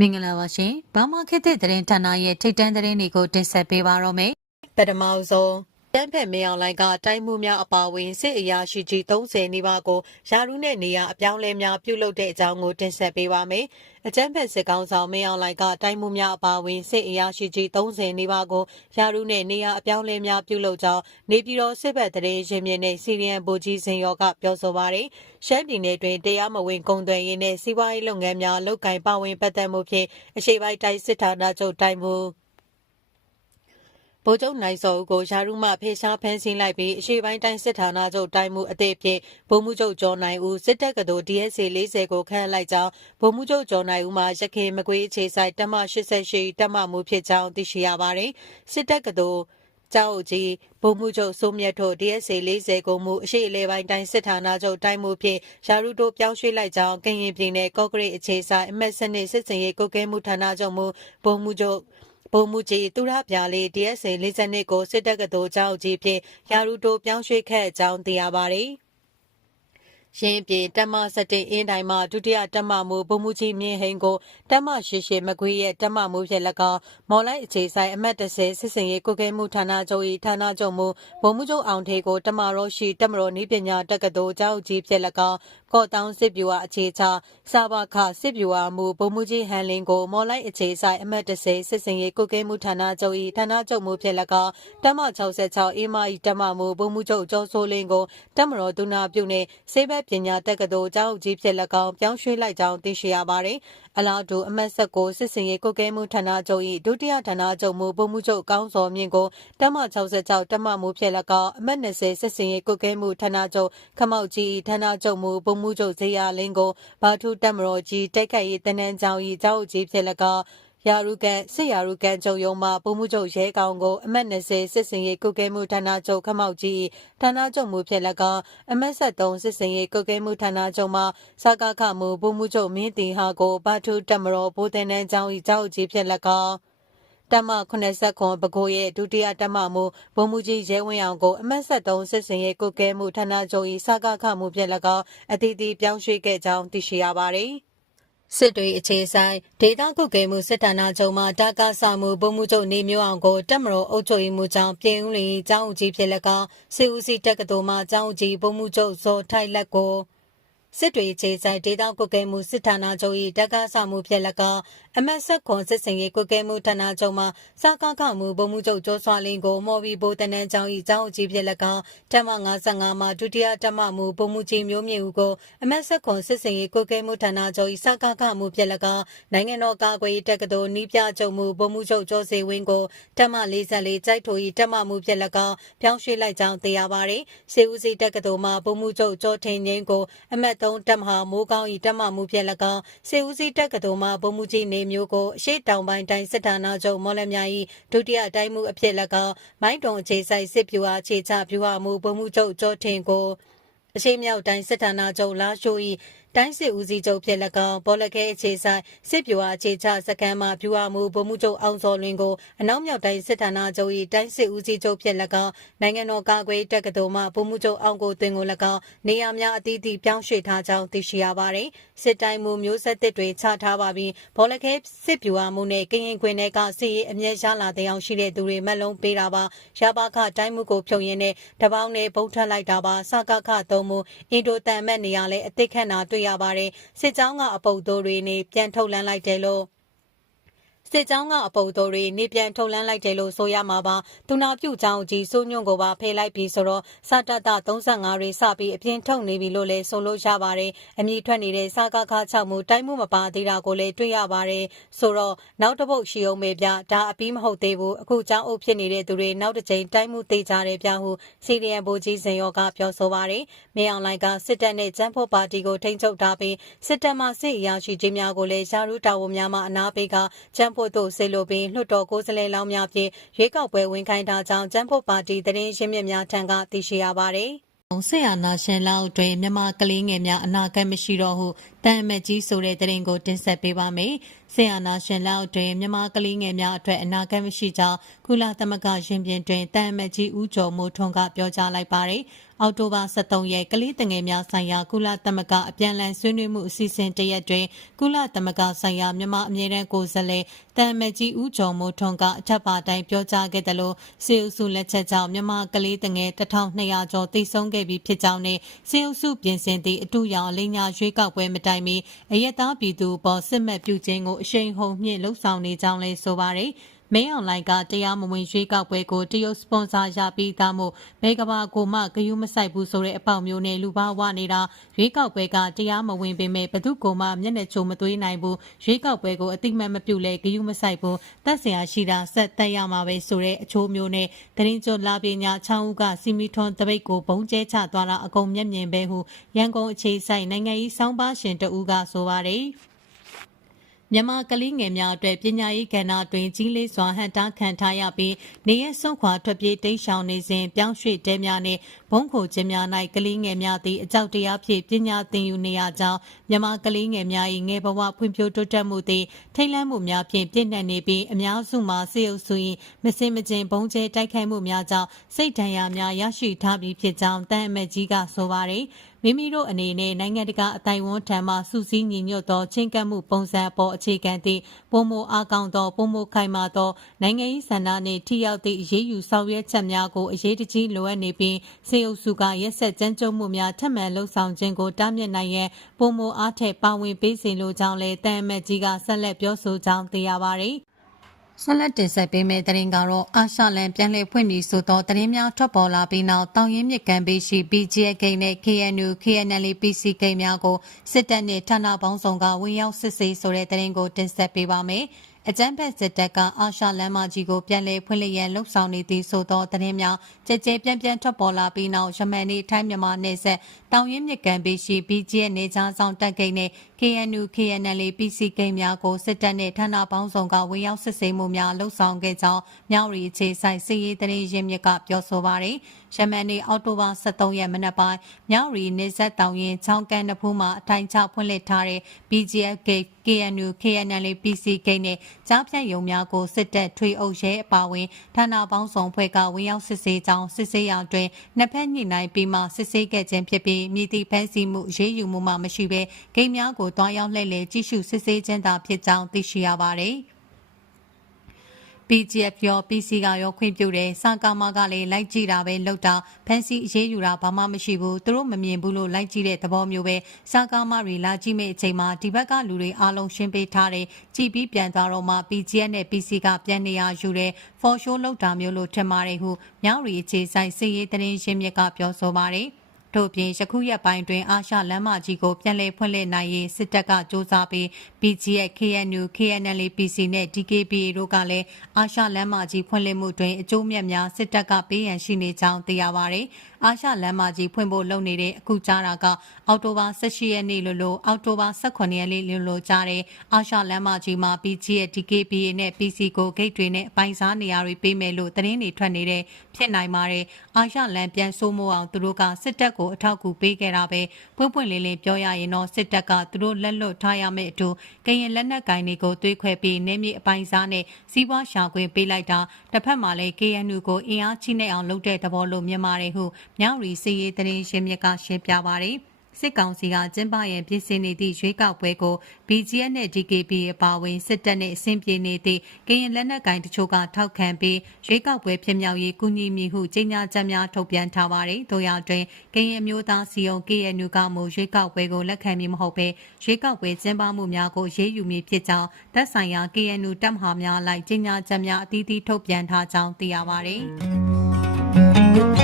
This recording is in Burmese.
မင်္ဂလာပါရှင်။ဘာမခေတ်သစ်သတင်းဌာနရဲ့ထိတ်တန့်သတင်းတွေကိုတင်ဆက်ပေးပါတော့မယ်။ပထမဆုံး တန်းဖက်မင်းအောင်လိုင်ကတိုင်းမှုများအပါအဝင်စစ်အရာရှိကြီး30နီးပါးကိုယာရုနဲ့နေရာအပြောင်းလဲများပြုလုပ်တဲ့အကြောင်းကိုတင်ဆက်ပေးပါမယ်။အကြမ်းဖက်စစ်ကောင်ဆောင်မင်းအောင်လိုင်ကတိုင်းမှုများအပါအဝင်စစ်အရာရှိကြီး30နီးပါးကိုယာရုနဲ့နေရာအပြောင်းလဲများပြုလုပ်ကြောင်းနေပြည်တော်စစ်ဘက်တရေရင်မြင့်နဲ့စီရီယန်ဗိုလ်ကြီးစင်ရောကပြောဆိုပါတယ်။ရှမ်းပြည်နယ်တွင်တရားမဝင်ကုန်သွယ်ရေးနဲ့စီးပွားရေးလုပ်ငန်းများလုပ်ကိုင်ပါဝင်ပတ်သက်မှုဖြင့်အရှိပိုင်းတိုင်းစစ်ဌာနချုပ်တိုင်းမှု ဗိုလ်ချုပ်နိုင်စောဦးကိုယာရုမှဖေရှားဖမ်းဆီးလိုက်ပြီးအရှိပိုင်းတိုင်းစစ်ဌာနချုပ်တိုင်းမှုအသည့်ဖြင့်ဗိုလ်မှူးချုပ်ကျော်နိုင်ဦးစစ်တပ်ကတော် DSC 40ကိုခန့်လိုက်ကြောင်းဗိုလ်မှူးချုပ်ကျော်နိုင်ဦးမှရခင်မကွေးအခြေဆိုင်တပ်မ88တပ်မမှုဖြစ်ကြောင်းသိရှိရပါတယ်စစ်တပ်ကတော်ကျောက်ကြီးဗိုလ်မှူးချုပ်စိုးမြတ်တို့ DSA 40ကိုမူအရှိအလဲပိုင်းတိုင်းစစ်ဌာနချုပ်တိုင်းမှုဖြင့်ယာရုတို့ပြောင်းရွှေ့လိုက်ကြောင်းကရင်ပြည်နယ်ကော့ကရိတ်အခြေဆိုင်အမတ်စနစ်စစ်စင်ရေးကုတ်ကဲမှုဌာနချုပ်မှုဗိုလ်မှူးချုပ် ဗိုလ်မှူးကြီးသူရပြားလေး DSA 42ကိုစစ်တပ်ကတော်ကြောက်ကြီးဖြင့်ယာရုတိုပြောင်းရွှေ့ခဲ့ကြောင်းသိရပါတယ်။ ရင်းပြည်တက်မ17အင်းတိုင်းမှာဒုတိယတက်မမှုဗိုလ်မှူးကြီးမြင့်ဟိန်ကိုတက်မရှိရှိမကွေးရဲ့တက်မမှုဖြစ်လက်ကောင်မော်လိုက်အခြေဆိုင်အမတ်30စစ်စင်ရေးကုကဲမှုဌာနချုပ်၏ဌာနချုပ်မှုဗိုလ်မှူးချုပ်အောင်ထေကိုတမရောရှိတက်မတော်နည်းပညာတက္ကသိုလ်ကျောင်းကြီးဖြစ်လက်ကောင်ကော့တောင်စစ်ဗျူဟာအခြေချစာဘခစစ်ဗျူဟာမှုဗိုလ်မှူးကြီးဟန်လင်းကိုမော်လိုက်အခြေဆိုင်အမတ်30စစ်စင်ရေးကုကဲမှုဌာနချုပ်၏ဌာနချုပ်မှုဖြစ်လက်ကောင်တက်မ66အင်းမ၏တက်မမှုဗိုလ်မှူးချုပ်ကျော်စိုးလင်းကိုတက်မတော်ဒုနာပြုနဲ့စေဘက်ပညာတက္ကသိုလ်ကျောင်းကြီးဖြစ်လက်ကောင်ပြောင်းရွှေ့လိုက်ကြောင်းသိရှိရပါတယ်။အလားတူအမတ်ဆက်ကိုစစ်စင်ရေးကုကဲမှုဌာနချုပ်၏ဒုတိယဌာနချုပ်မှုဗိုလ်မှူးချုပ်ကောင်းစောမြင့်ကိုတက်မ66တက်မမှုဖြစ်လက်ကောင်အမတ်20စစ်စင်ရေးကုကဲမှုဌာနချုပ်ခမောက်ကြီးဌာနချုပ်မှုဗိုလ်မှူးချုပ်ဇေယျလင်းကိုဘာထုတက်မတော်ကြီးတိုက်ခိုက်ရေးတနန်းကျောင်း၏ကျောင်းကြီးဖြစ်လက်ကောင် ယာရုကန်စစ်ယာရုကန်ချုပ်ရုံးမှပုံမှုချုပ်ရဲကောင်ကိုအမတ်20စစ်စင်ရေးကုကဲမှုဌာနချုပ်ခမောက်ကြီးဌာနချုပ်မှုဖြစ်လက်ကအမတ်73စစ်စင်ရေးကုကဲမှုဌာနချုပ်မှစကားခမှုပုံမှုချုပ်မင်းတီဟာကိုဘာထုတက်မတော်ဘိုးတဲ့နန်းကျောင်း၏ကျောင်းကြီးဖြစ်လက်ကတမ80ခွန်ပကိုရဲ့ဒုတိယတမမှုဘုံမူကြီးရဲဝင်းအောင်ကိုအမတ်73စစ်စင်ရေးကုကဲမှုဌာနချုပ်၏စကားခမှုဖြစ်လက်ကအတီးတီပြောင်းရွှေ့ခဲ့ကြောင်းသိရှိရပါတယ်။ စစ်တွေအခြေဆိုင်ဒေတာကုတ်ကဲမှုစစ်ဌာနချုပ်မှတာကာဆာမှုဗိုလ်မှူးချုပ်နေမျိုးအောင်ကိုတက်မတော်အုပ်ချုပ်ရေးမှူးကြောင့်ပြင်ဦးလင်ကျောင်းဦးကြီးဖြစ်လက်ကစစ်ဦးစီးတက္ကသိုလ်မှကျောင်းဦးကြီးဗိုလ်မှူးချုပ်ဇော်ထိုက်လက်ကို စစ်တွေခြေဆိုင်ဒေတာကုတ်ကဲမှုစစ်ဌာနချုပ်၏တက္ကဆာမှုဖြစ်လက်ကအမတ်ဆက်ခွန်စစ်စင်ရေးကုတ်ကဲမှုဌာနချုပ်မှစကားကမှုဗိုလ်မှူးချုပ်ကျော်စွာလင်းကိုမော်ဘီဘိုတနန်းကျောင်း၏ကျောင်းအကြီးဖြစ်လက်ကတက်မ55မှာဒုတိယတက်မမှုဗိုလ်မှူးကြီးမျိုးမြင့်ဦးကိုအမတ်ဆက်ခွန်စစ်စင်ရေးကုတ်ကဲမှုဌာနချုပ်၏စကားကမှုဖြစ်လက်ကနိုင်ငံတော်ကာကွယ်ရေးတက္ကသိုလ်နီးပြချုပ်မှုဗိုလ်မှူးချုပ်ကျော်စေဝင်းကိုတက်မ44ကြိုက်ထို၏တက်မမှုဖြစ်လက်ကပြောင်းရွှေ့လိုက်ကြောင်းသိရပါတယ်စေဦးစီတက္ကသိုလ်မှဗိုလ်မှူးချုပ်ကျော်ထင်ငင်းကိုအမတ်3တက်မဟာမိုးကောင်း၏တက်မမှုဖြစ်လက်ကစေဦးစီတက္ကသိုလ်မှဗိုလ်မှူးကြီးနေမျိုးကိုအရှိတောင်ပိုင်းတိုင်းစစ်ဌာနချုပ်မော်လမြိုင်၏ဒုတိယတိုင်းမှုအဖြစ်၎င်းမိုင်းတုံအခြေဆိုင်စစ်ဗျူဟာအခြေချဗျူဟာမှုဗိုလ်မှူးချုပ်ကျော်ထင်ကိုအရှိမြောက်တိုင်းစစ်ဌာနချုပ်လာရှိုး၏ တိုင်းစစ်ဦးစီးချုပ်ဖြစ်၎င်းဘောလခဲအခြေဆိုင်စစ်ဗျူဟာအခြေချစခန်းမှဗျူဟာမှုဗိုလ်မှူးချုပ်အောင်စောလွင်ကိုအနောက်မြောက်တိုင်းစစ်ဌာနချုပ်၏တိုင်းစစ်ဦးစီးချုပ်ဖြစ်၎င်းနိုင်ငံတော်ကာကွယ်တက္ကသိုလ်မှဗိုလ်မှူးချုပ်အောင်ကိုသွင်းကို၎င်းနေရာများအသီးသီးပြောင်းရွှေ့ထားကြောင်းသိရှိရပါတယ်စစ်တိုင်းမှုမျိုးဆက်တစ်တွေချထားပါပြီးဘောလခဲစစ်ဗျူဟာမှုနဲ့ကရင်ခွင်တွေကစစ်ရေးအမြဲရလာတဲ့အောင်ရှိတဲ့သူတွေမက်လုံးပေးတာပါရပါခတိုင်းမှုကိုဖြုံရင်းနဲ့တပေါင်းနဲ့ဗုံထက်လိုက်တာပါစကခသုံးမှုအင်ဒိုတန်မက်နေရာလဲအသိခန့်တာတွေ့ရပါတယ်စစ်ကြောင်းကအပုတ်တိုးတွေနေပြန်ထုတ်လန်းလိုက်တယ်လို့ စစ်ကြောင်းကအပုတ်တော်တွေနေပြန်ထုတ်လန်းလိုက်တယ်လို့ဆိုရမှာပါသူနာပြုကြောင်းကြီးစိုးညွန့်ကိုပါဖယ်လိုက်ပြီးဆိုတော့စတတ35တွေစပြီးအပြင်ထုတ်နေပြီလို့လည်းဆိုလို့ရပါတယ်အမိထွက်နေတဲ့စကားခါ6မှုတိုင်းမှုမပါသေးတာကိုလည်းတွေ့ရပါတယ်ဆိုတော့နောက်တစ်ပုတ်ရှိအောင်မေပြဒါအပြီးမဟုတ်သေးဘူးအခုကြောင်းအုပ်ဖြစ်နေတဲ့သူတွေနောက်တစ်ချိန်တိုင်းမှုသေးကြတယ်ပြဟုစီရီယံဘိုကြီးစင်ရောကပြောဆိုပါတယ်မင်းအောင်လိုင်ကစစ်တပ်နဲ့ကျန်းဖို့ပါတီကိုထိန်းချုပ်ထားပြီးစစ်တပ်မှစစ်အရာရှိကြီးများကိုလည်းရှားရူတာဝန်များမှအနာပေးကကျန်းဖို့ဖို့သို့ဆေလိုပင်လွှတ်တော်ကိုယ်စားလှယ်လောင်းများဖြင့်ရွေးကောက်ပွဲဝင်ခိုင်းထားကြောင်းကျန်းဖို့ပါတီသတင်းရင်းမြစ်များထံကသိရှိရပါသည်ဆေးရနာရှင်လောက်တွင်မြမကလေးငယ်များအနာဂတ်မရှိတော့ဟုတန်အမတ်ကြီးဆိုတဲ့သတင်းကိုတင်ဆက်ပေးပါမယ်။ ဆီယနာရှင်လက်အောက်တွင်မြန်မာကလေးငယ်များအတွက်အနာဂတ်မရှိကြောင်းကုလသမဂ္ဂရင်ပြင်တွင်တန်အမတ်ကြီးဦးကျော်မိုးထွန်းကပြောကြားလိုက်ပါတယ်။အောက်တိုဘာ23ရက်ကလေးတငယ်များဆိုင်ရာကုလသမဂ္ဂအပြန်အလှန်ဆွေးနွေးမှုအစီအစဉ်တရက်တွင်ကုလသမဂ္ဂဆိုင်ရာမြန်မာအမြဲတမ်းကိုယ်စားလှယ်တန်အမတ်ကြီးဦးကျော်မိုးထွန်းကအထက်ပါတိုင်းပြောကြားခဲ့တယ်လို့စေအုပ်စုလက်ချက်ကြောင့်မြန်မာကလေးတငယ်1200ကျော်တိတ်ဆုံးခဲ့ပြီးဖြစ်ကြောင်းနဲ့စေအုပ်စုပြင်ဆင်သည့်အတူရောင်အလိညာရွေးကောက်ပွဲမတိုင်မီအယက်သားပြည်သူပေါ်စစ်မှတ်ပြုခြင်းကိုအရှိန်ဟုန်မြင့်လှုပ်ဆောင်နေကြောင်းလည်းဆိုပါတယ်မင်းအွန်လိုင်းကတရားမဝင်ရွေးကောက်ပွဲကိုတရုတ်စပွန်ဆာရပြီးသားမို့ဘေကဘာကိုမှဂယုမဆိုင်ဘူးဆိုတဲ့အပေါက်မျိုးနဲ့လူပါဝနေတာရွေးကောက်ပွဲကတရားမဝင်ပေမဲ့ဘသူကိုမှမျက်နှာချိုမသွေးနိုင်ဘူးရွေးကောက်ပွဲကိုအတိမတ်မပြုလဲဂယုမဆိုင်ဘူးတက်ဆရာရှိတာဆက်တက်ရမှာပဲဆိုတဲ့အချိုးမျိုးနဲ့တရင်ကျော်လာပညာချောင်းဦးကစီမီထွန်တပိတ်ကိုဘုံကျဲချသွားတာအကုန်မျက်မြင်ပဲဟုရန်ကုန်အခြေဆိုင်နိုင်ငံရေးစောင်းပါရှင်တဦးကဆိုပါတယ် မြန်မာကလေးငယ်များအတွက်ပညာရေးကဏ္ဍတွင်ကြီးလေးစွာဟန်တာခံထားရပြီးနေရစွန့်ခွာထွက်ပြေးတိမ်းရှောင်နေစဉ်ပြောင်းရွှေ့တဲများနှင့်ဘုံခိုခြင်းများ၌ကလေးငယ်များသည်အကြောက်တရားဖြင့်ပညာသင်ယူနေရကြောင်းမြန်မာကလေးငယ်များ၏ငယ်ဘဝဖွံ့ဖြိုးတိုးတက်မှုသည်ထိတ်လန့်မှုများဖြင့်ပြည့်နှံ့နေပြီးအများစုမှာစေအုပ်စု၏မစင်မကျင်ဘုံကျဲတိုက်ခိုက်မှုများကြောင့်စိတ်ဒဏ်ရာများရရှိထားပြီးဖြစ်ကြောင်းတန်အမတ်ကြီးကဆိုပါရယ် မိမိတို့အနေနဲ့နိုင်ငံတကာအတိုင်ဝန်းထံမှစူးစီးညီညွတ်သောချင်းကပ်မှုပုံစံအပေါ်အခြေခံသည့်ပုံမအားကောင်းသောပုံမခိုင်မာသောနိုင်ငံရေးဆန္ဒနှင့်ထိရောက်သည့်အရေးယူဆောင်ရွက်ချက်များကိုအရေးတကြီးလိုအပ်နေပြီးစေအုပ်စုကရက်ဆက်ကြမ်းကြုတ်မှုများထပ်မံလှုံ့ဆော်ခြင်းကိုတားမြစ်နိုင်ရန်ပုံမအားထက်ပါဝင်ပေးစေလိုကြောင်းလည်းတန်အမတ်ကြီးကဆက်လက်ပြောဆိုကြောင်းသိရပါသည် ဆက်လက်တင်ဆက်ပေးမယ့်သတင်းကတော့အာရှလန်ပြန်လည်ဖွင့်ပြီးဆိုသောသတင်းများထွက်ပေါ်လာပြီးနောက်တောင်ရင်းမြစ်ကန်ပေးရှိ BGA ဂိမ်းနဲ့ KNU KNL PC ဂိမ်းများကိုစစ်တပ်နှင့်ဌာနပေါင်းစုံကဝင်ရောက်စစ်ဆေးဆိုတဲ့သတင်းကိုတင်ဆက်ပေးပါမယ်။ အကြမ်းဖက်စစ်တပ်ကအာရှလမ်းမကြီးကိုပြန်လည်ဖွင့်လှစ်ရန်လှုံ့ဆော်နေသည်ဆိုသောသတင်းများကြကြပြန့်ပြန့်ထွက်ပေါ်လာပြီးနောက်ယမန်နေ့ထိုင်းမြန်မာနယ်စပ်တောင်ရင်းမြစ်ကန်ပေးရှိ BGS နေချားဆောင်တက်ကိန်းနဲ့ KNU KNL PC ကိန်းများကိုစစ်တပ်နှင့်ဌာနပေါင်းစုံကဝင်ရောက်စစ်ဆေးမှုများလှုံ့ဆော်ခဲ့ကြောင်းမြောက်ရီအခြေဆိုင်စီရေးသတင်းရင်းမြစ်ကပြောဆိုပါရယ် ယမန်နေ့အောက်တိုဘာ23ရက်မနက်ပိုင်းမြောက်ရီနေဆက်တောင်ရင်ချောင်းကန်နဖူးမှာအထိုင်ချဖွင့်လှစ်ထားတဲ့ BGF Gate KNU KNL PC Gate နဲ့ကြားဖြတ်ရုံများကိုစစ်တပ်ထွေအုပ်ရဲအပါဝင်ဌာနပေါင်းစုံဖွဲ့ကဝင်ရောက်စစ်ဆေးကြောင်းစစ်ဆေးရာတွင်နှစ်ဖက်ညှိနှိုင်းပြီးမှစစ်ဆေးခဲ့ခြင်းဖြစ်ပြီးမြည်သည့်ဖမ်းဆီးမှုရေးယူမှုမှမရှိဘဲဂိမ်းများကိုတွားရောက်လှည့်လည်ကြည့်ရှုစစ်ဆေးခြင်းသာဖြစ်ကြောင်းသိရှိရပါသည်။ PGF ရော PC ကရောခွင့်ပြုတယ်စကားမကလည်းလိုက်ကြည့်တာပဲလောက်တာဖန်စီအရေးယူတာဘာမှမရှိဘူးသူတို့မမြင်ဘူးလို့လိုက်ကြည့်တဲ့သဘောမျိုးပဲစကားမတွေလာကြည့်မဲ့အချိန်မှာဒီဘက်ကလူတွေအားလုံးရှင်းပေးထားတယ်ကြည့်ပြီးပြန်သွားတော့မှ PGF နဲ့ PC ကပြန်နေရယူတယ် for show လောက်တာမျိုးလို့ထင်ပါတယ်ဟုမြောက်ရီအခြေဆိုင်စည်ရေးသတင်းရှင်းမြစ်ကပြောဆိုပါတယ် ထို့ပြင်ယခုရက်ပိုင်းတွင်အာရှလမ်းမကြီးကိုပြန်လည်ဖွင့်လှစ်နိုင်ရေးစစ်တပ်ကစ조사ပြီး BGF KNU KNL PC နဲ့ DKBA တို့ကလည်းအာရှလမ်းမကြီးဖွင့်လှစ်မှုတွင်အကျိုးမြတ်များစစ်တပ်ကပေးရန်ရှိနေကြောင်းသိရပါသည်။အာရှလမ်းမကြီးဖွင့်ဖို့လုပ်နေတဲ့အခုကြားတာကအောက်တိုဘာ18ရက်နေ့လို့လို့အောက်တိုဘာ18ရက်နေ့လို့လို့ကြားတယ်အာရှလမ်းမကြီးမှာ PG ရဲ့ DKBA နဲ့ PC ကိုဂိတ်တွေနဲ့အပိုင်းစားနေရာတွေပေးမယ်လို့သတင်းတွေထွက်နေတဲ့ဖြစ်နိုင်ပါတယ်အာရှလမ်းပြန်ဆိုးမိုးအောင်သူတို့ကစစ်တပ်ကိုအထောက်အကူပေးခဲ့တာပဲပွင့်ပွင့်လင်းလင်းပြောရရင်တော့စစ်တပ်ကသူတို့လက်လွတ်ထားရမယ့်အတူကရင်လက်နက်ကင်တွေကိုသွေးခွဲပြီးနေမြေအပိုင်းစားနဲ့စီးပွားရှာခွင့်ပေးလိုက်တာတစ်ဖက်မှာလည်း KNU ကိုအင်အားချိနဲ့အောင်လုပ်တဲ့သဘောလို့မြင်ပါတယ်ဟုမြောက်ရီစီရေးသတင်းရှင်းမြစ်ကရှင်းပြပါရယ် စစ်ကောင်စီကကျင်းပရန်ပြင်ဆင်နေသည့်ရွေးကောက်ပွဲကို BGS နဲ့ DKP အပါအဝင်စစ်တပ်နဲ့အဆင်ပြေနေသည့်ကရင်လက်နက်ကိုင်တချို့ကထောက်ခံပြီးရွေးကောက်ပွဲဖြစ်မြောက်ရေးကူညီမည်ဟုကြေညာချက်များထုတ်ပြန်ထားပါတယ်။တို့ရတွင်ကရင်အမျိုးသားစီယုံ KNU ကမူရွေးကောက်ပွဲကိုလက်ခံမည်မဟုတ်ဘဲရွေးကောက်ပွဲကျင်းပမှုများကိုရေးယူမည်ဖြစ်ကြောင်းသက်ဆိုင်ရာ KNU တပ်မဟာများလိုက်ကြေညာချက်များအသီးသီးထုတ်ပြန်ထားကြောင်းသိရပါတယ်။